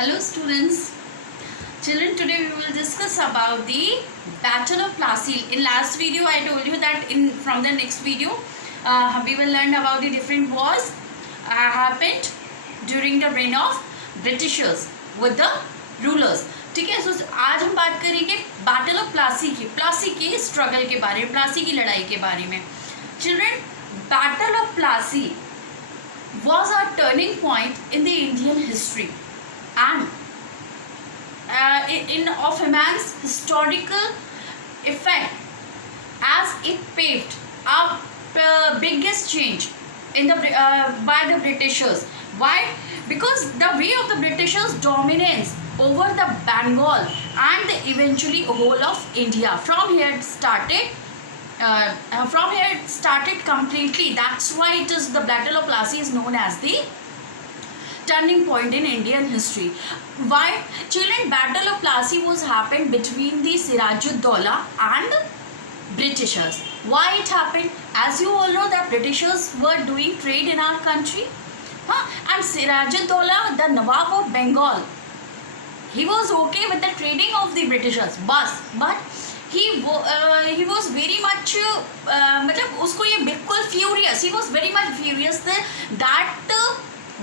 Hello students. Children, today we will discuss about the Battle of Plassey. In last video I told you that from the next video we will learn about the different wars happened during the reign of Britishers with the rulers. ठीक है, so आज हम बात करेंगे battle of Plassey के struggle के बारे में, प्लासी की लड़ाई के बारे में. Children, battle of Plassey was a turning point in the Indian history and in of immense historical effect as it paved a biggest change in the by the Britishers. Why? Because the way of the Britishers dominance over the Bengal and eventually whole of India. From here it started completely. That's why it is the Battle of Plassey is known as the turning point in Indian history. Why? Children, Battle of Plassey was happened between the Sirajud-Dowla and Britishers. Why it happened? As you all know that Britishers were doing trade in our country, and Sirajud-Dowla, the Nawab of Bengal, he was okay with the trading of the Britishers, but he was very much मतलब उसको ये बिल्कुल furious, he was very much furious that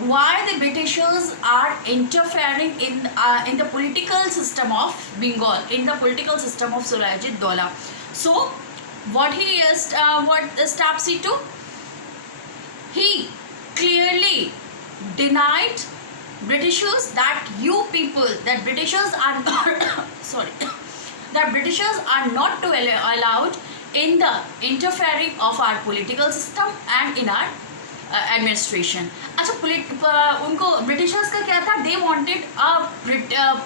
why the Britishers are interfering in the political system of Bengal, in the political system of Sirajud-Dowla. So what steps he took? He clearly denied Britishers that that Britishers are that Britishers are not to allowed in the interfering of our political system and in our administration. अच्छा, उनको Britishers का क्या था? They wanted a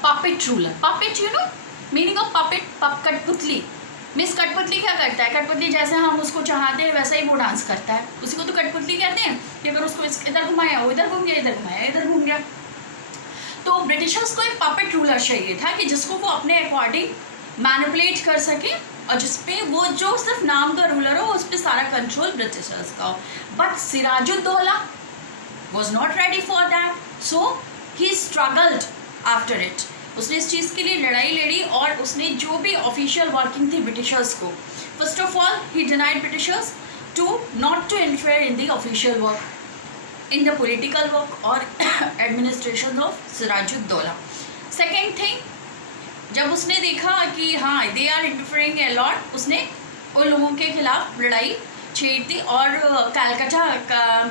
puppet ruler. Puppet, you know meaning of puppet? कठपुतली. Miss कठपुतली क्या करता है? कठपुतली जैसे हम उसको चाहते हैं वैसा ही वो डांस करता है. उसी को तो कठपुतली कहते हैं कि अगर उसको इधर घुमाया वो इधर घूम गया, इधर घुमाया इधर घूम गया. तो ब्रिटिशर्स को एक पपेट रूलर चाहिए था कि जिसको वो अपने अकॉर्डिंग मैनिपुलेट कर सके और जिसपे वो जो सिर्फ नाम का रूलर हो उस पर सारा कंट्रोल ब्रिटिशर्स का हो. But Sirajuddaula was not ready for that, so he struggled after it. उसने इस चीज़ के लिए लड़ाई लड़ी और उसने जो भी ऑफिशियल वर्किंग थी ब्रिटिशर्स को, first of all he denied britishers to not to interfere in the official work, in the political work or administration of Sirajud-Dowla. Second thing, जब उसने देखा कि हाँ they are interfering a lot, उसने उन लोगों के खिलाफ लड़ाई छेड़ दी और कलकत्ता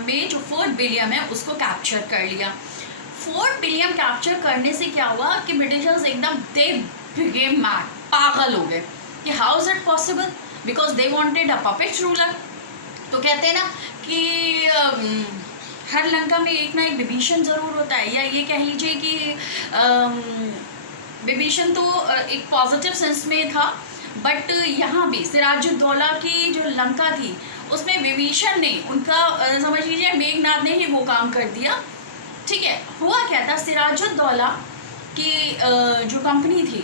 में जो फोर्ट विलियम है उसको कैप्चर कर लिया. फोर्ट विलियम कैप्चर करने से क्या हुआ कि ब्रिटिशर्स एकदम they became mad, पागल हो गए कि how is it possible, because they wanted a puppet ruler. तो कहते हैं ना कि हर लंका में एक ना एक विभीषण ज़रूर होता है, या ये कह लीजिए कि विभीषण तो एक पॉजिटिव सेंस में था, बट यहाँ भी सिराजुद्दौला की जो लंका थी उसमें विभीषण ने उनका समझ लीजिए मेघनाथ ने ही वो काम कर दिया. ठीक है, हुआ क्या था, सिराजुद्दौला की जो कंपनी थी,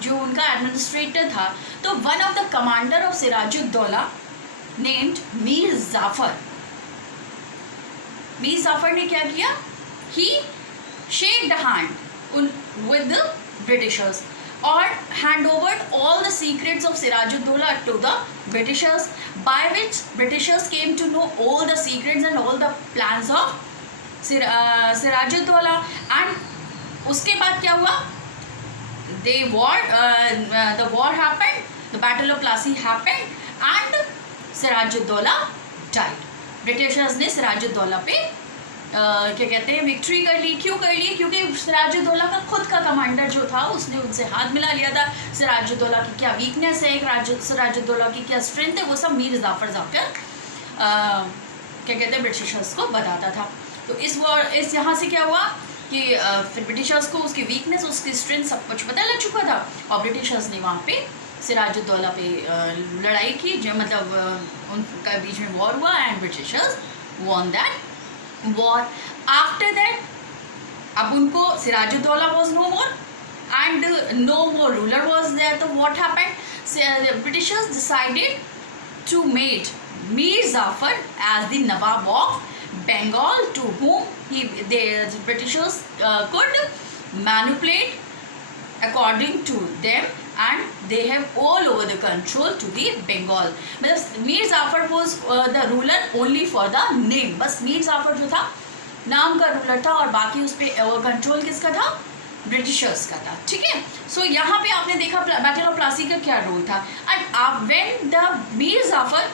जो उनका एडमिनिस्ट्रेटर था, तो one of the commander of Sirajuddaula named Mir Jafar ने क्या किया, he shake the hand with the Britishers और hand overed all the secrets of Sirajuddaula to the Britishers, by which Britishers came to know all the secrets and all the plans of Sirajuddaula. And उसके बाद क्या हुआ, the war happened, the battle of Plassey happened and Sirajuddaula died. Britishers ने सिराजुद्दौला पे क्या कहते हैं victory कर ली. क्यों कर ली? क्योंकि सिराजुद्दौला का खुद का कमांडर जो था उसने उनसे हाथ मिला लिया था. सिराजुद्दौला की क्या वीकनेस है, सिराजुद्दौला की क्या स्ट्रेंथ है, वो सब मीर जाफर जाकर क्या कहते हैं ब्रिटिशर्स को बताता था. तो इस यहाँ से क्या हुआ कि फिर ब्रिटिशर्स को उसकी वीकनेस, उसकी स्ट्रेंथ सब कुछ पता लग चुका था और ब्रिटिशर्स ने वहाँ पे सिराजुद्दौला पे लड़ाई की, जो मतलब उनका बीच में वॉर हुआ and Britishers won that war. After that अब उनको Sirajuddaula was no more and no more ruler was there. तो what happened, Britishers decided to made Mir Jafar as the nawab of Bengal, to whom the Britishers could manipulate according to them, and they have all over the control to the Bengal. मतलब Mir Jafar was the ruler only for the name, बस मीर जाफर जो था नाम का ruler था और बाकी उस पर कंट्रोल किसका था, ब्रिटिशर्स का था, ठीक है। सो यहाँ पे आपने देखा बैटल ऑफ प्लासी का क्या रोल था, and when the Mir Jafar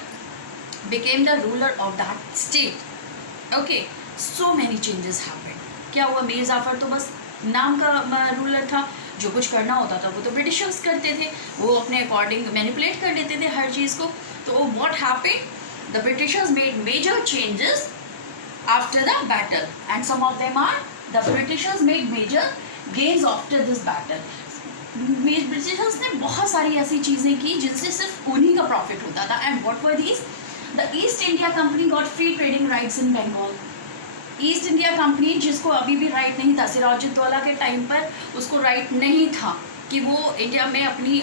became the ruler of that state, okay, so many changes happened. क्या हुआ, मीर जाफर तो बस नाम का रूलर था, जो कुछ करना होता था वो तो ब्रिटिशर्स करते थे, वो अपने अकॉर्डिंग मैनिपुलेट कर देते थे हर चीज़ को। तो what happened, the britishers made major changes after the battle, and some of them are the britishers made major gains after this battle. Britishers ने बहुत सारी ऐसी चीज़ें की जिनसे सिर्फ उन्हीं का प्रॉफिट होता था, and what were these, the East India Company got free trading rights in Bengal. East India Company, जिसको अभी भी राइट नहीं था, सिराजुद्दौला के टाइम पर उसको राइट नहीं था कि वो इंडिया में अपनी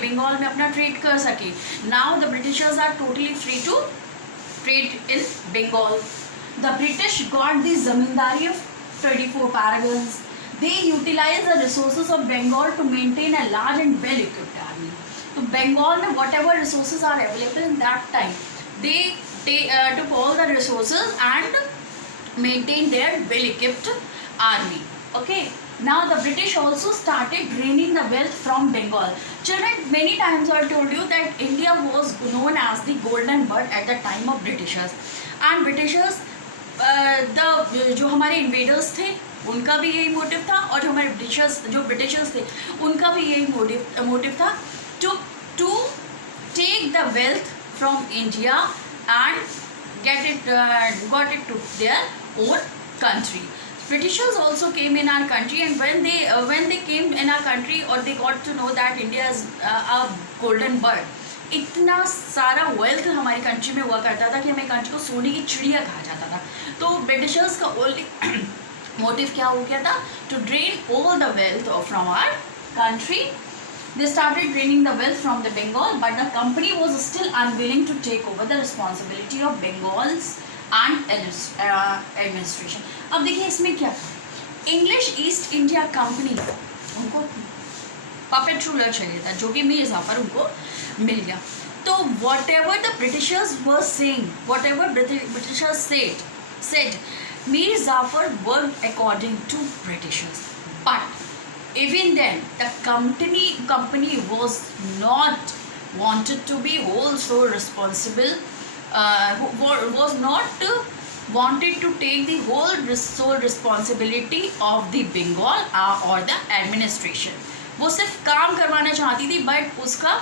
बंगाल में अपना ट्रेड कर सके। Now the britishers are totally free to trade in Bengal. The British got the zamindari of 34 paragons. They utilize the resources of Bengal to maintain a large and well-equipped army. तो बंगाल में whatever resources are available in that time, they took all the resources and maintain their well-equipped army. Okay. Now the British also started draining the wealth from Bengal. Children, many times I told you that India was known as the golden bird at the time of Britishers. And Britishers, जो हमारे invaders थे उनका भी यही motive था, और जो हमारे ब्रिटिशर्स थे उनका भी यही मोटिव था, to take the wealth from India and got it to their own country. Britishers also came in our country, and when they came in our country, or they got to know that India is a golden bird, इतना सारा wealth हमारी country में हुआ करता था कि हमारी country को सोने की चिड़िया कहा जाता था। तो ब्रिटिशर्स का ओनली मोटिव क्या हो गया था, to drain all the wealth from our country. They started draining the wealth from the Bengal, but the company was still unwilling to take over the responsibility of Bengal's and administration. अब देखिए इसमें क्या था, English east India company उनको puppet ruler चाहिए था, जो कि मीर जाफर उनको मिल गया। तो whatever the Britishers were saying, whatever Britishers said, Mir Jafar worked according to Britishers, but even then the company was not wanted to be also responsible, was not wanted to take the whole sole responsibility of the Bengal or the administration. वो सिर्फ काम करवाना चाहती थी, but उसका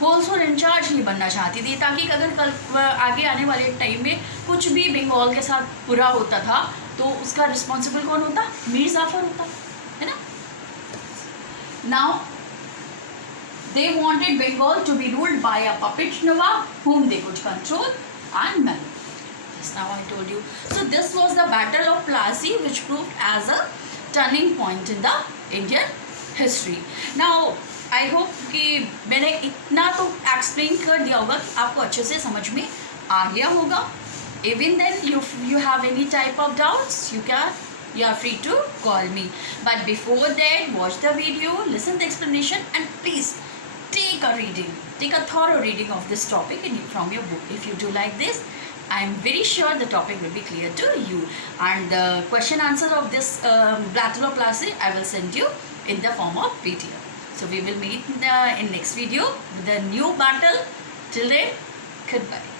whole soul in charge नहीं बनना चाहती थी, ताकि अगर कल आगे आने वाले टाइम में कुछ भी बंगाल के साथ बुरा होता था तो उसका रिस्पॉन्सिबल कौन होता, मीर जाफर होता, है ना। Now they wanted Bengal to be ruled by a puppet Nawab whom they could control and manipulate. Just now I told you. So this was the Battle of Plassey, which proved as a turning point in the Indian history. Now I hope कि मैंने इतना तो explain कर दिया होगा कि आपको अच्छे से समझ में आ गया होगा। Even then you have any type of doubts, you are free to call me. But before that, watch the video, listen the explanation, and please take a thorough reading of this topic from your book. If you do like this, I am very sure the topic will be clear to you. And the question answer of this Battle of Plassey, I will send you in the form of PDF. So we will meet in next video with a new battle. Till then, goodbye.